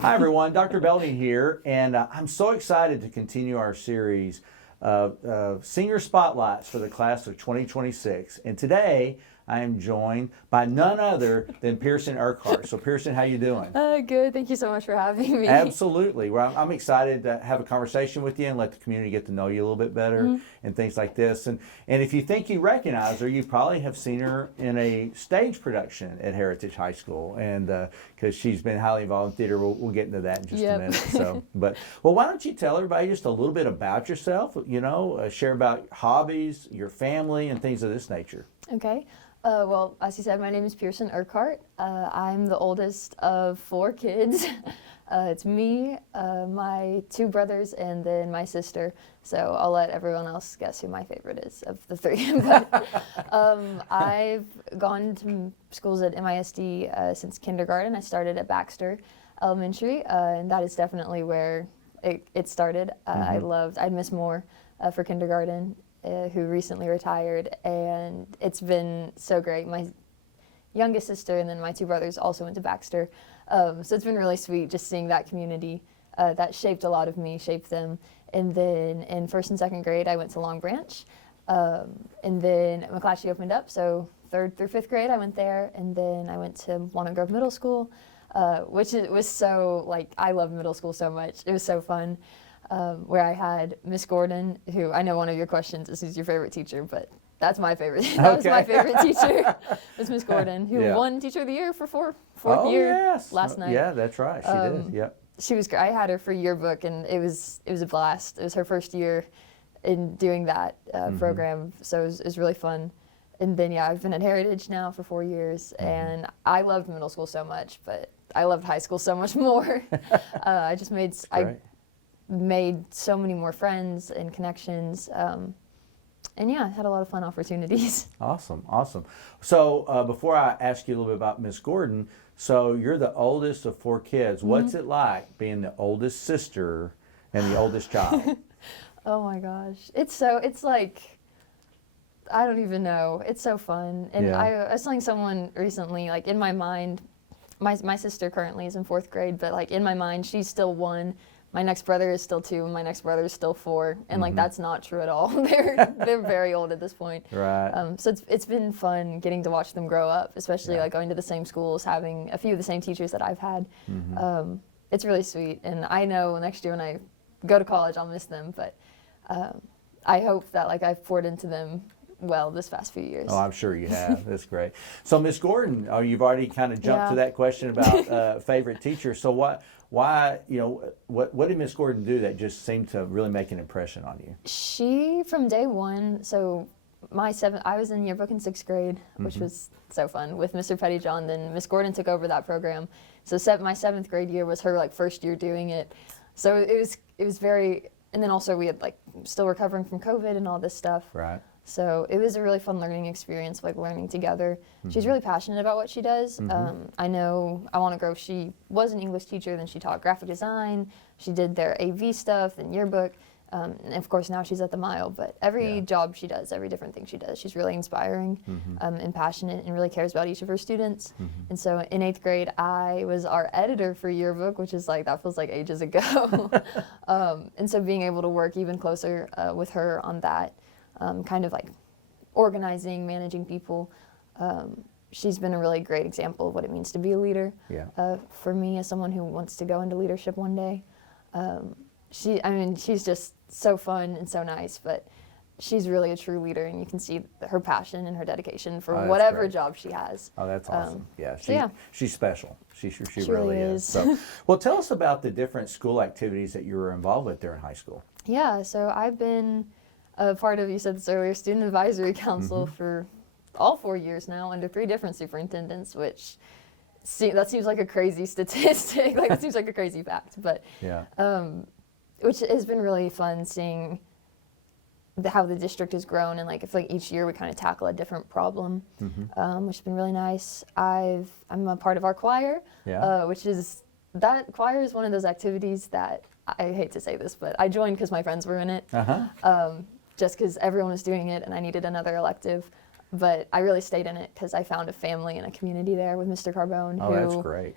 Hi everyone, Dr. Belding here, and I'm so excited to continue our series of senior spotlights for the class of 2026. And today I am joined by none other than Pearson Urquhart. So Pearson, how you doing? Good. Thank you so much for having me. Absolutely. Well, I'm excited to have a conversation with you and let the community get to know you a little bit better and things like this. And if you think you recognize her, you probably have seen her in a stage production at Heritage High School, and because she's been highly involved in theater. We'll get into that in just a minute. So, well, why don't you tell everybody just a little bit about yourself? You know, share about hobbies, your family, and things of this nature. Okay. Well, as you said, my name is Pearson Urquhart. I'm the oldest of 4 kids. It's me, my 2 brothers, and then my sister. So I'll let everyone else guess who my favorite is of the 3. But I've gone to schools at MISD since kindergarten. I started at Baxter Elementary, and that is definitely where it started. I'd miss Moore for kindergarten, who recently retired, and it's been so great. My youngest sister and then my 2 brothers also went to Baxter, so it's been really sweet just seeing that community that shaped a lot of me, shaped them. And then in 1st and 2nd grade I went to Long Branch, and then McClatchy opened up, so 3rd through 5th grade I went there, and then I went to Walnut Grove Middle School, which was so, like, I love middle school so much. It was so fun. Where I had Miss Gordon, who I know one of your questions is who's your favorite teacher, but that's my favorite. That was my favorite teacher, was Miss Gordon, who won Teacher of the Year for fourth year last night. Yeah, that's right. She did. Yep. She was great. I had her for yearbook, and it was a blast. It was her first year in doing that program, so it was really fun. And then I've been at Heritage now for 4 years, and I loved middle school so much, but I loved high school so much more. I just made so many more friends and connections, and had a lot of fun opportunities. Awesome. So before I ask you a little bit about Miss Gordon, so you're the oldest of 4 kids. What's it like being the oldest sister and the oldest child? Oh my gosh, it's like, I don't even know. It's so fun. And I was telling someone recently, like, in my mind, my sister currently is in 4th grade, but like in my mind she's still 1. My next brother is still 2, and my next brother is still 4, and like that's not true at all. They're very old at this point. Right. So it's been fun getting to watch them grow up, especially like going to the same schools, having a few of the same teachers that I've had. It's really sweet, and I know next year when I go to college I'll miss them, but I hope that like I've poured into them well this past few years. Oh, I'm sure you have. That's great. So Miss Gordon, you've already kind of jumped to that question about favorite teacher. So why, what did Miss Gordon do that just seemed to really make an impression on you? She, from day one, so I was in yearbook in 6th grade, which was so fun with Mr. Pettyjohn. Then Miss Gordon took over that program. So my 7th grade year was her like first year doing it. So it was very, and then also we had like still recovering from COVID and all this stuff. Right. So it was a really fun learning experience, like learning together. She's really passionate about what she does. I know at Walnut Grove she was an English teacher, then she taught graphic design. She did their AV stuff and yearbook. And of course now she's at the Mile, but every job she does, every different thing she does, she's really inspiring and passionate and really cares about each of her students. And so in 8th grade, I was our editor for yearbook, which is like, that feels like ages ago. And so being able to work even closer with her on that, kind of like organizing, managing people. She's been a really great example of what it means to be a leader. For me, as someone who wants to go into leadership one day. She's just so fun and so nice, but she's really a true leader, and you can see her passion and her dedication for whatever job she has. Oh, that's awesome. She's special. She really is. So, well, tell us about the different school activities that you were involved with during high school. Yeah, so I've been a part of, you said this earlier, Student Advisory Council for all 4 years now under 3 different superintendents, which that seems like a crazy statistic. Like, it seems like a crazy fact, but which has been really fun seeing how the district has grown, and like if like each year we kind of tackle a different problem, which has been really nice. I'm a part of our choir, which is, that choir is one of those activities that I hate to say this, but I joined because my friends were in it. Just because everyone was doing it and I needed another elective. But I really stayed in it because I found a family and a community there with Mr. Carbone. Oh, that's great.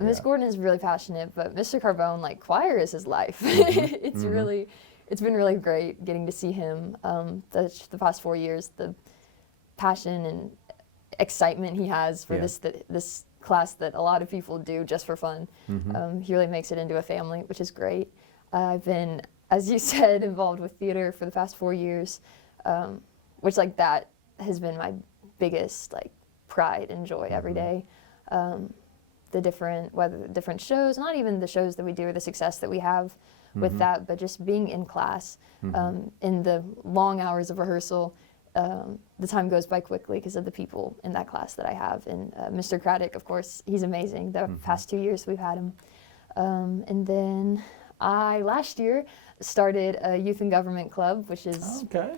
Miss Yeah. Gordon is really passionate, but Mr. Carbone, like, choir is his life. Mm-hmm. It's been really great getting to see him the past 4 years, the passion and excitement he has for Yeah. this class that a lot of people do just for fun. Mm-hmm. He really makes it into a family, which is great. I've been, as you said, involved with theater for the past 4 years, which like that has been my biggest like pride and joy every day. The different shows, not even the shows that we do or the success that we have with that, but just being in class, in the long hours of rehearsal. The time goes by quickly because of the people in that class that I have. And Mr. Craddock, of course, he's amazing. The past 2 years we've had him. And then I, last year, started a youth and government club, which is, Okay.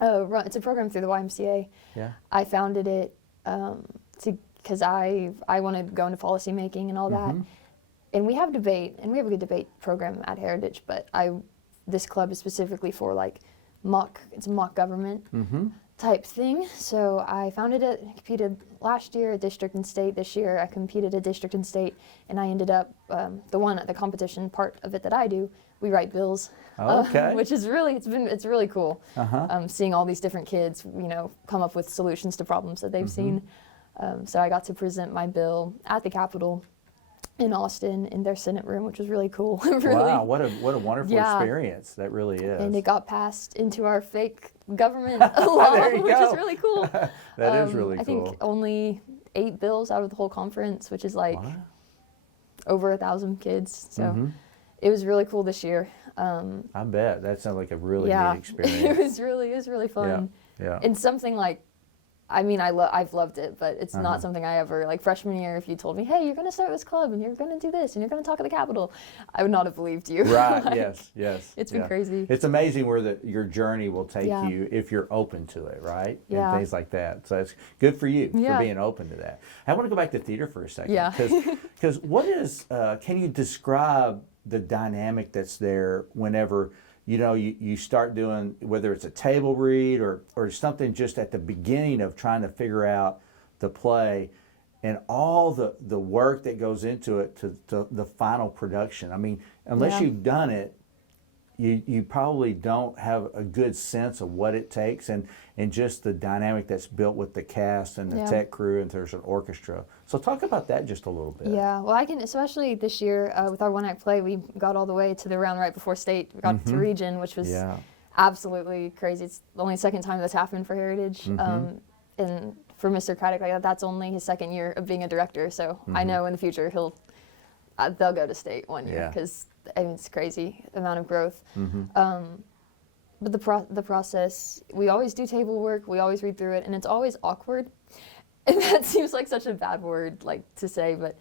it's a program through the YMCA. Yeah. I founded it because I want to go into policy making and all that. And we have debate, and we have a good debate program at Heritage, but this club is specifically for like it's a mock government type thing. So I founded it, competed last year at district and state. This year I competed at district and state, and I ended up, the competition part of it that I do, we write bills. Okay. Which is it's really cool. Seeing all these different kids, come up with solutions to problems that they've seen. So I got to present my bill at the Capitol in Austin in their Senate room, which was really cool. Really. Wow, what a wonderful experience. That really is. And it got passed into our fake government law, There you which go. is really cool. That is really I cool. think only 8 bills out of the whole conference, which is like Wow. over 1,000 kids. So it was really cool this year. I bet. That sounds like a really Yeah, neat experience. it was really fun. Yeah. And something like, I've loved it, but it's not something I ever, like freshman year, if you told me, hey, you're going to start this club and you're going to do this and you're going to talk at the Capitol, I would not have believed you. Right, Like, yes. It's been crazy. It's amazing where your journey will take Yeah. you if you're open to it, right? Yeah. And things like that. So it's good for you Yeah. for being open to that. I want to go back to theater for a second. Yeah. Because what is, can you describe the dynamic that's there whenever you start doing, whether it's a table read or something just at the beginning of trying to figure out the play and all the work that goes into it to the final production. I mean, unless you've done it, you probably don't have a good sense of what it takes and just the dynamic that's built with the cast and the tech crew, and there's an orchestra. So talk about that just a little bit. Yeah, well, I can, especially this year with our one-act play, we got all the way to the round right before state. We got to region, which was absolutely crazy. It's the only second time that's happened for Heritage. And for Mr. Craddock, like, that's only his second year of being a director. So I know in the future they'll go to state one year because it's crazy amount of growth. But the process, we always do table work, we always read through it, and it's always awkward. And that seems like such a bad word, like, to say, but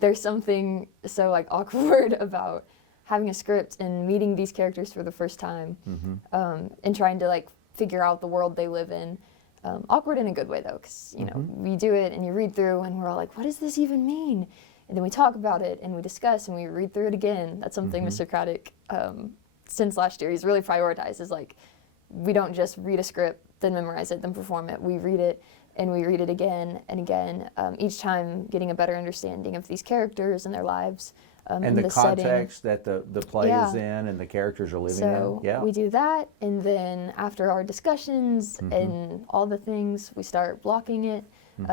there's something so, like, awkward about having a script and meeting these characters for the first time, and trying to, like, figure out the world they live in. Awkward in a good way, though, because, we do it and you read through and we're all like, what does this even mean? And then we talk about it and we discuss and we read through it again. That's something Mr. Craddock, since last year, he's really prioritized, is like, we don't just read a script, then memorize it, then perform it. We read it and we read it again and again, each time getting a better understanding of these characters and their lives. And the context that the play is in and the characters are living in. Yeah. We do that, and then after our discussions and all the things, we start blocking it.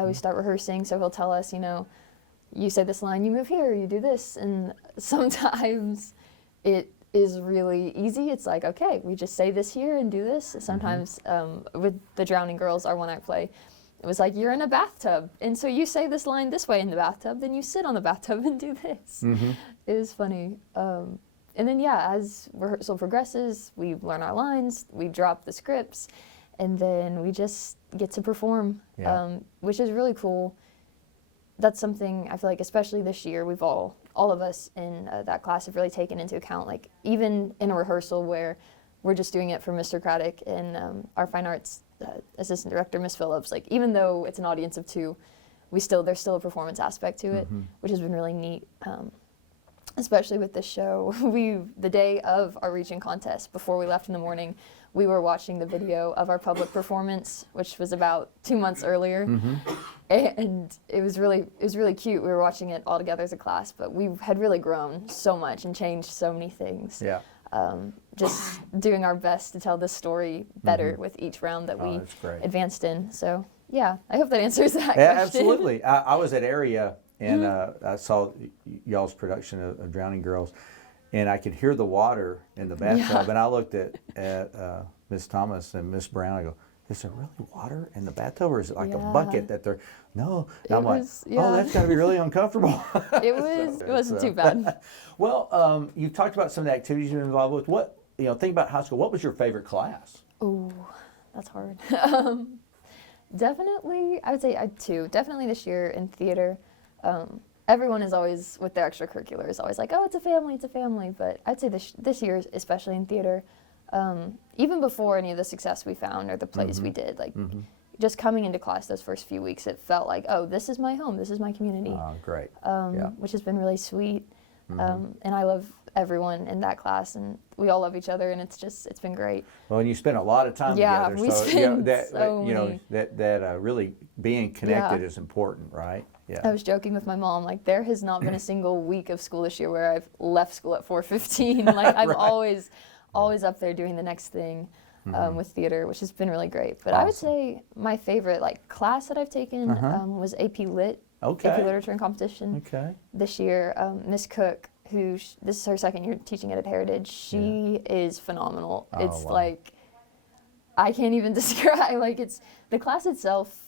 We start rehearsing, so he'll tell us, you say this line, you move here, you do this. And sometimes it is really easy. It's like, okay, we just say this here and do this. Sometimes with the Drowning Girls, our one-act play, it was like, you're in a bathtub, and so you say this line this way in the bathtub, then you sit on the bathtub and do this. It was funny. And then, as rehearsal progresses, we learn our lines, we drop the scripts, and then we just get to perform, which is really cool. That's something I feel like, especially this year, we've all of us in that class have really taken into account, like, even in a rehearsal where we're just doing it for Mr. Craddock and our fine arts assistant director, Miss Phillips, like, even though it's an audience of 2, there's still a performance aspect to it, which has been really neat. especially with this show. The day of our region contest, before we left in the morning, we were watching the video of our public performance, which was about 2 months earlier. And it was really cute. We were watching it all together as a class, but we had really grown so much and changed so many things. Yeah. Just doing our best to tell this story better with each round that we that's great. advanced in. So yeah, I hope that answers that Yeah, question. absolutely. I was at Area, and I saw y'all's production of Drowning Girls, and I could hear the water in the bathtub, and I looked at Miss Thomas and Miss Brown. I go, is there really water in the bathtub, or is it like a bucket that they're? No, and I'm like, oh, that's got to be really uncomfortable. It wasn't too bad. Well, you talked about some of the activities you've been involved with. What think about high school. What was your favorite class? Oh, that's hard. Definitely, I would say I had two. Definitely this year in theater. Everyone is always, with their extracurriculars, always like, oh, it's a family. But I'd say this year, especially in theater, even before any of the success we found or the plays we did, like just coming into class those first few weeks, it felt like, oh, this is my home, this is my community. Oh, great. Which has been really sweet. And I love everyone in that class, and we all love each other, and it's been great. Well, and you spend a lot of time Yeah, together, we so spend that so that really being connected is important, right? Yeah. I was joking with my mom, like, there has not been a single week of school this year where I've left school at 4:15. Like, I'm always up there doing the next thing with theater, which has been really great. But I would say my favorite class that I've taken was AP Lit. Okay. AP Literature and Competition. Okay. This year, Miss Cook, this is her second year teaching it at Heritage. She is phenomenal. Oh, it's wow. like, I can't even describe, it's the class itself.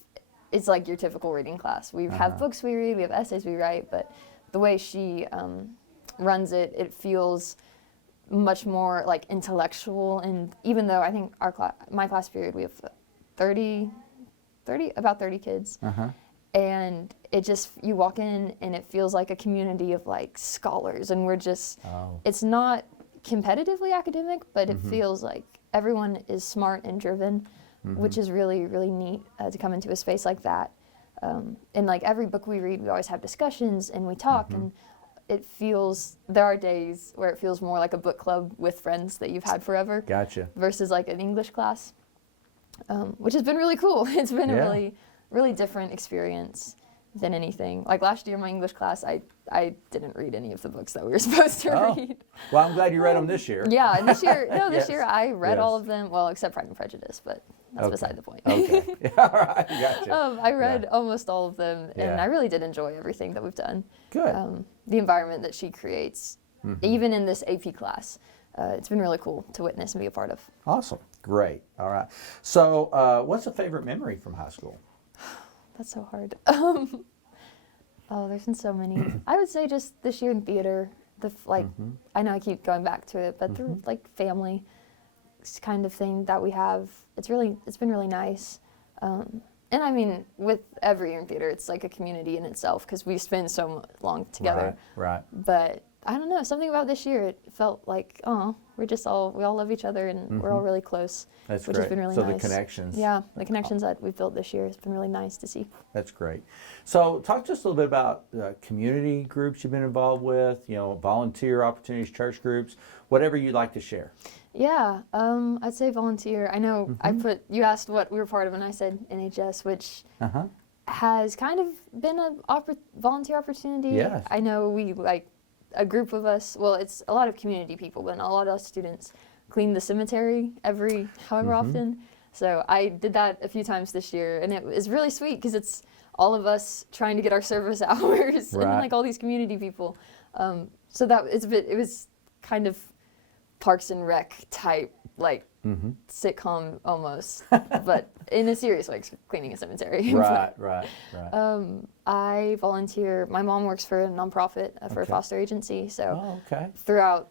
It's like your typical reading class. We have books we read, we have essays we write, but the way she runs it, it feels much more intellectual. And even though I think my class period, we have about 30 kids. And it just, you walk in and it feels like a community of scholars, and we're just, it's not competitively academic, but it feels like everyone is smart and driven, which is really, really neat to come into a space like that. And every book we read, we always have discussions and we talk, and there are days where it feels more like a book club with friends that you've had forever. Gotcha. Versus an English class, which has been really cool. It's been a really different experience than anything. Last year, my English class, I didn't read any of the books that we were supposed to read. Well, I'm glad you read them this year. Yeah, this year I read all of them, well, except Pride and Prejudice, but that's beside the point. Okay. All right, gotcha. I read almost all of them, and I really did enjoy everything that we've done. Good. The environment that she creates, even in this AP class, it's been really cool to witness and be a part of. Awesome. Great. All right. So what's a favorite memory from high school? That's so hard. There's been so many. I would say just this year in theater, I know I keep going back to it, but the family kind of thing that we have, it's been really nice. And I mean, with every year in theater, it's like a community in itself because we spend so long together. Right. But I don't know, something about this year, it felt like, we all love each other, and we're all really close. That's which great. has been really so nice. The connections. Yeah, the connections that we've built this year has been really nice to see. That's great. So talk to us a little bit about community groups you've been involved with, volunteer opportunities, church groups, whatever you'd like to share. Yeah, I'd say volunteer. I know you asked what we were part of, and I said NHS, which has kind of been a volunteer opportunity. Yes. I know we a group of us, well, it's a lot of community people, but a lot of us students clean the cemetery every however often. So I did that a few times this year, and it was really sweet because it's all of us trying to get our service hours and all these community people. So it was kind of Parks and Rec type, sitcom almost, but in a serious way, cleaning a cemetery. Right. I volunteer. My mom works for a nonprofit for a foster agency, so throughout,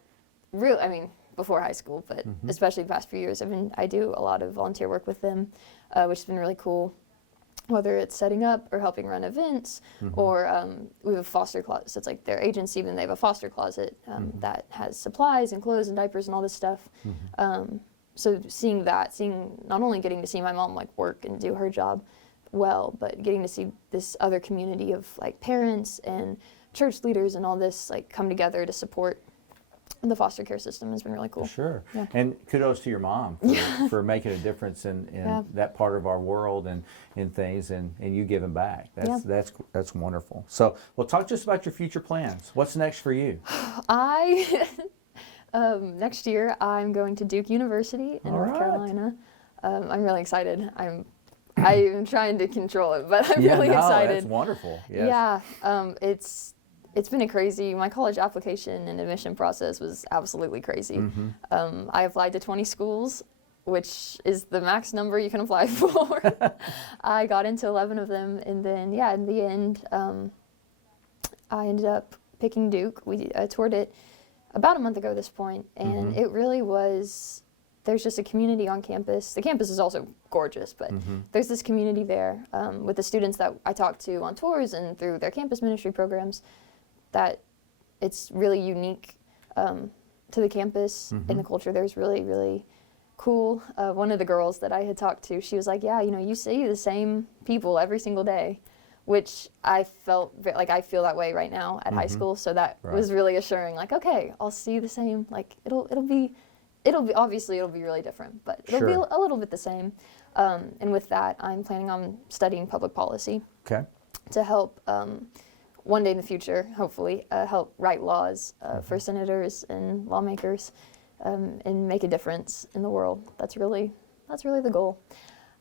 before high school, but especially the past few years, I do a lot of volunteer work with them, which has been really cool. Whether it's setting up or helping run events, or we have a foster closet. So it's their agency, even they have a foster closet that has supplies and clothes and diapers and all this stuff. So seeing not only getting to see my mom work and do her job well, but getting to see this other community of parents and church leaders and all this like come together to support the foster care system has been really cool. Sure. Yeah. And kudos to your mom for making a difference in that part of our world and in things and you giving back. That's wonderful. So, well, talk to us about your future plans. What's next for you? Next year I'm going to Duke University in North Carolina. I'm really excited. I'm trying to control it, but I'm really excited. That's wonderful. Yes. Yeah. It's been my college application and admission process was absolutely crazy. I applied to 20 schools, which is the max number you can apply for. I got into 11 of them, and then, in the end, I ended up picking Duke. We toured it about a month ago at this point, and it really was, there's just a community on campus. The campus is also gorgeous, but there's this community there with the students that I talked to on tours and through their campus ministry programs, that it's really unique to the campus and the culture. There's really, really cool. One of the girls that I had talked to, she was like, yeah, you see the same people every single day, which I felt like I feel that way right now at high school. So that was really assuring, like, okay, I'll see the same, like it'll be obviously it'll be really different, but it'll be a little bit the same. And with that, I'm planning on studying public policy to help one day in the future, hopefully, help write laws for senators and lawmakers and make a difference in the world. That's really the goal.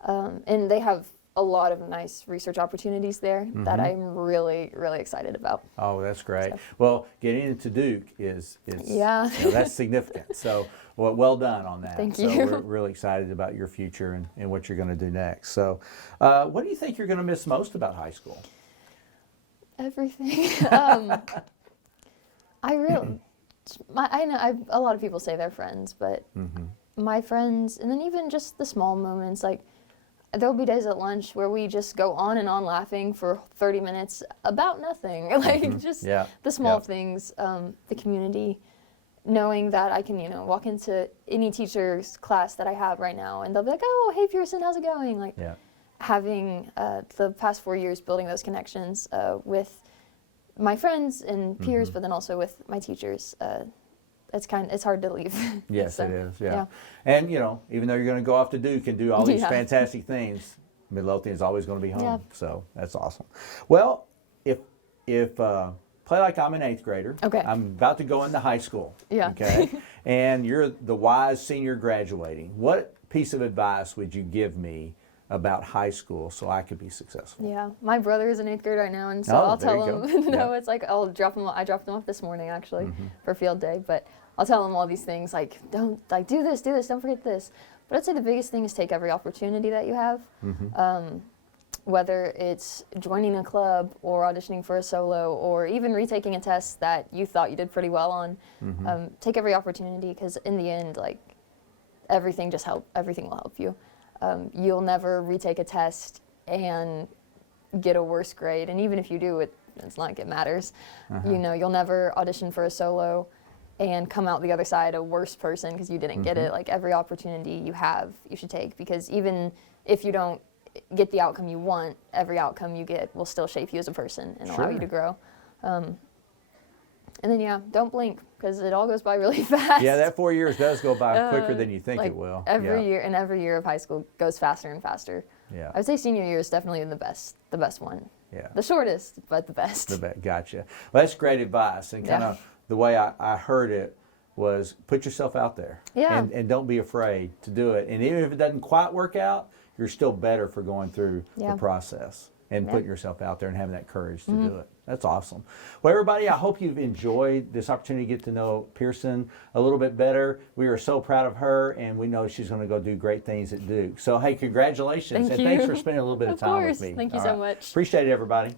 And they have a lot of nice research opportunities there that I'm really, really excited about. Oh, that's great. So. Well, getting into Duke is that's significant. So, well done on that. Thank so you. We're really excited about your future and what you're going to do next. So, what do you think you're going to miss most about high school? Everything. I know a lot of people say they're friends, but my friends, and then even just the small moments, like there'll be days at lunch where we just go on and on laughing for 30 minutes about nothing, like the small things, the community, knowing that I can, walk into any teacher's class that I have right now and they'll be like, oh, hey Pearson, how's it going? Like, having the past 4 years building those connections with my friends and peers, but then also with my teachers, it's hard to leave. Yes, so, it is. Yeah. And even though you're going to go off to Duke and do all these fantastic things, Midlothian is always going to be home. Yeah. So that's awesome. Well, if play like I'm an 8th grader. Okay. I'm about to go into high school. Yeah. Okay. And you're the wise senior graduating. What piece of advice would you give me about high school so I could be successful? Yeah, my brother is in 8th grade right now, and so I'll tell him. It's like I dropped him off this morning actually for field day, but I'll tell him all these things like do this, don't forget this. But I'd say the biggest thing is take every opportunity that you have, whether it's joining a club or auditioning for a solo or even retaking a test that you thought you did pretty well on. Take every opportunity, because in the end, like everything will help you. You'll never retake a test and get a worse grade, and even if you do, it's not like it matters. You'll never audition for a solo and come out the other side a worse person because you didn't get it. Like every opportunity you have, you should take, because even if you don't get the outcome you want, every outcome you get will still shape you as a person and allow you to grow. And then, don't blink, because it all goes by really fast. Yeah, that 4 years does go by quicker than you think it will. Every year of high school goes faster and faster. Yeah. I would say senior year is definitely the best one. Yeah. The shortest, but the best. Gotcha. Well, that's great advice. And kind of the way I heard it was put yourself out there. Yeah. And don't be afraid to do it. And even if it doesn't quite work out, you're still better for going through the process and putting yourself out there and having that courage to do it. That's awesome. Well, everybody, I hope you've enjoyed this opportunity to get to know Pearson a little bit better. We are so proud of her, and we know she's going to go do great things at Duke. So, hey, congratulations. Thank you. Thanks for spending a little bit of time with me. Thank you so much. Appreciate it, everybody.